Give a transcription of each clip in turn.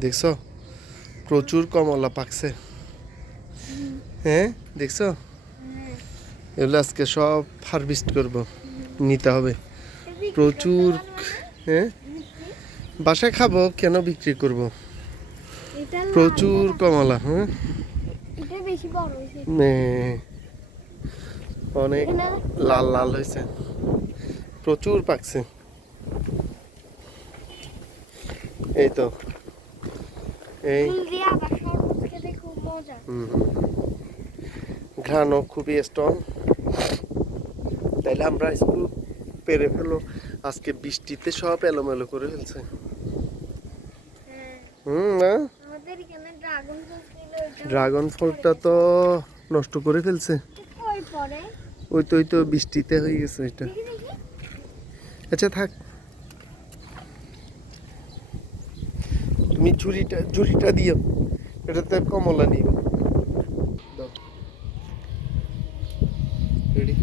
দেখছ? প্রচুর কমলা পাকছে। হ্যাঁ দেখছ? এগুলো আজকে সব হারভেস্ট করব। নিতে হবে। প্রচুর হ্যাঁ? বাসায় খাব কেন বিক্রি করব? প্রচুর কমলা হ্যাঁ? অনেক লাল লাল হয়েছে। প্রচুর পাকছে। এই তো এই। ঘ্রাণও খুবই স্ট্রং তাইলে আমরা স্কুল পেরে ফেলো। আজকে বৃষ্টিতে সব এলোমেলো করে ফেলছে। হ্যাঁ। হুম না ড্রাগন ফলটা তো নষ্ট করে ফেলছে। ওই তো ওই তো বৃষ্টিতে হয়ে গেছে এটা আচ্ছা থাক। তুমি ঝুড়িটা ঝুড়িটা দিও। এটাতে কমলা নিব রেডি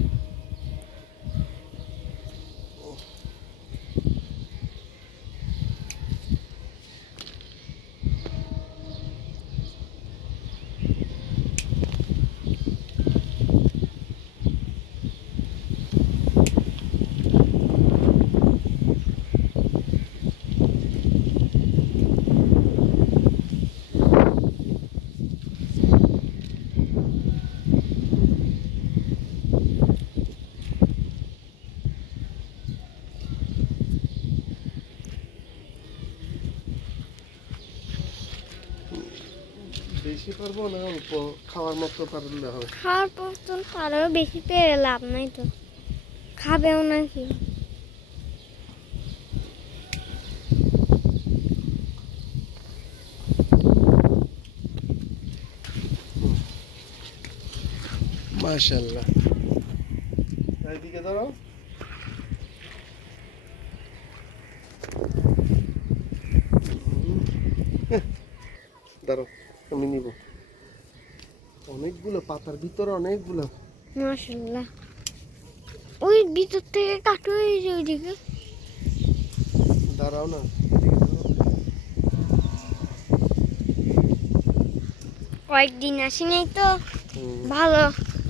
বেশি পারব না অল্প খাওয়ার মতো পারলে হবে। খাওয়ার পর পারো বেশি পেরে লাভ নাই তো। খাবেও নাকি মাশাল্লাহ এইদিকে ধরো। দাঁড়ো আমি নিব। অনেকগুলো পাতার ভিতরে অনেকগুলো। মাশাল্লাহ ওই ভিতর থেকে কাটু হয়ে যায় ওইদিকে। দাঁড়াও না। কয়েকদিন আসি নাই তো ভালো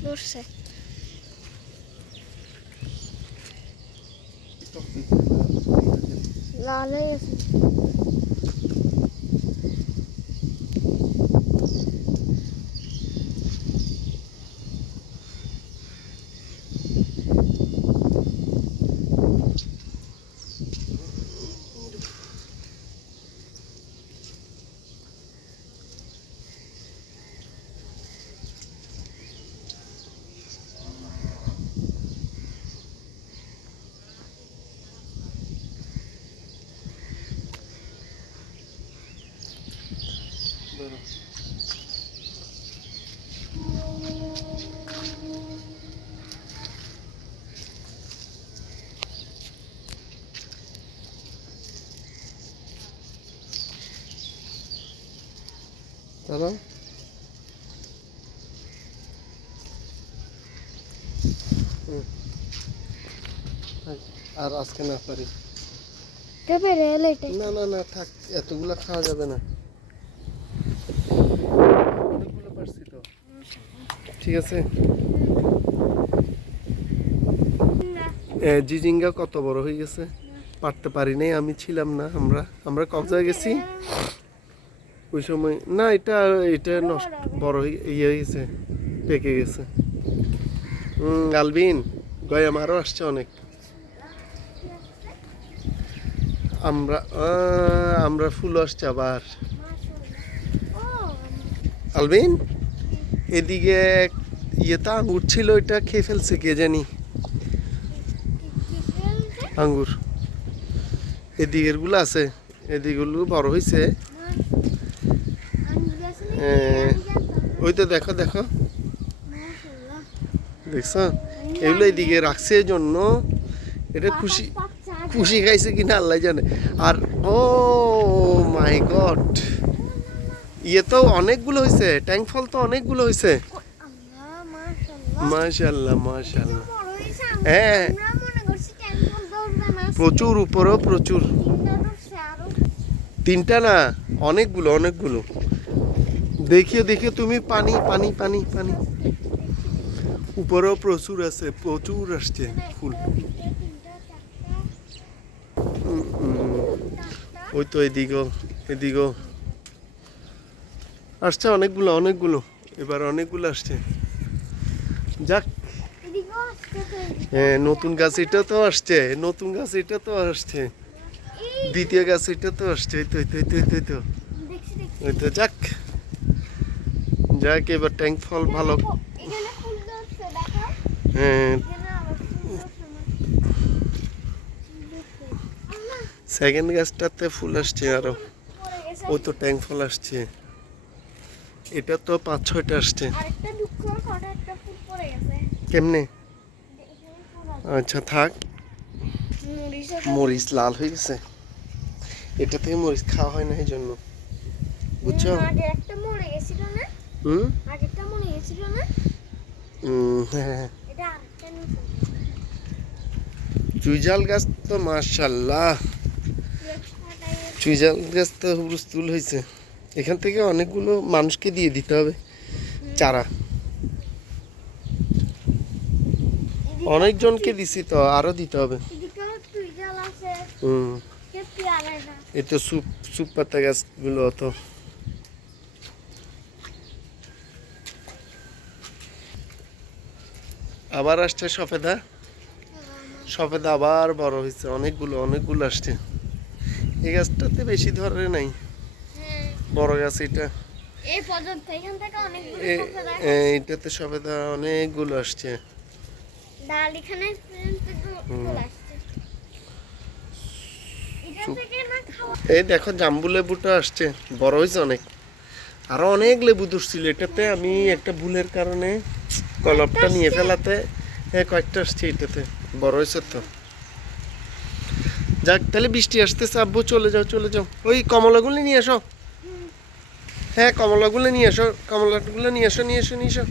ধরছে। লাল থাক, আর আজকে না পেরে। না না না থাক এতগুলো খাওয়া যাবে না অনেকগুলো পারছি তো ঠিক আছে? জিজিঙ্গা কত বড় হয়ে গেছে? পারতে পারি নাই, আমি ছিলাম না আমরা। আমরা কক্সবাজার গেছি? ওই সময় না, এটা এটা নষ্ট বড় হয়ে ইয়ে হয়ে গেছে, পেকে গেছে। হুম আলবিন, গয় আমারও আসছে অনেক। আমরা আমরা ফুল আসছে আবার। আলবিন? এদিকে ইয়েটা আঙ্গুর ছিল ওইটা খেয়ে ফেলছে কে জানি। আঙ্গুর। এদিকেরগুলো আছে, এদিকগুলো বড় হয়েছে ওই তো দেখো দেখো। দেখছ? এগুলো এদিকে রাখছে জন্য এটা খুশি খুশি খাইছে কিনা আল্লাহ জানে। আর, ও মাই গড। ইয়ে তো অনেকগুলো হয়েছে ট্যাঙ্ক ফল তো অনেকগুলো হয়েছে মাশাল্লাহ মাশাল্লাহ হ্যাঁ। প্রচুর উপরেও প্রচুর। তিনটা না, অনেকগুলো অনেকগুলো। দেখিয়ে দেখিয়ে তুমি পানি পানি পানি পানি। উপরেও প্রচুর আছে, প্রচুর আসছে ফুল। ওই তো এদিকেও এদিকেও। আসছে অনেকগুলো অনেকগুলো। এবার অনেকগুলো আসছে। যাক। হ্যাঁ নতুন গাছ এটা তো আসছে নতুন গাছ এটা তো আসছে। দ্বিতীয় গাছ এটা তো আসছে তো তো তো তো, তো। ওই তো যাক। যাক এবার ট্যাঙ্ক ফল ভালো। হ্যাঁ। সেকেন্ড গাছটাতে ফুল আসছে আরও। ওই তো ট্যাঙ্ক ফল আসছে। এটা তো পাঁচ ছয়টা আসছে। কেমনে। আচ্ছা থাক। মরিচ লাল হয়ে গেছে। এটা থেকে মরিচ খাওয়া হয় না এই জন্য। বুঝছ? হুম, হ্যাঁ নতুন চুইজাল গাছ তো মার্শাল্লাহ চুইজাল গাছ তো হুলস্থুল হয়েছে এখান থেকে অনেকগুলো মানুষকে দিয়ে দিতে হবে, চারা। অনেকজনকে দিছি তো, আরও দিতে হবে। হুম। তো সুপ সুপ পাতা গাছগুলো তো আবার আসছে সফেদা। সফেদা আবার বড় হয়েছে, অনেকগুলো অনেকগুলো আসছে। এই গাছটাতে বেশি ধরে নাই। বড় গাছ এটা। পর্যন্ত অনেকগুলো এইটাতে আসছে। এই দেখো জাম্বু লেবুটা আসছে। বড় হয়েছে অনেক। আরও অনেক লেবু ধরছিল। এটাতে আমি একটা ভুলের কারণে কলপটা নিয়ে ফেলাতে কয়েকটা আসছে এটাতে। বড় হয়েছে তো। যাক তাহলে বৃষ্টি আসতেছে আব্বু। চলে যাও চলে যাও। ওই কমলাগুলো নিয়ে এসো হ্যাঁ কমলাগুলো নিয়ে এসো কমলাগুলো নিয়ে এসো নিয়ে এসো নিয়ে এসো।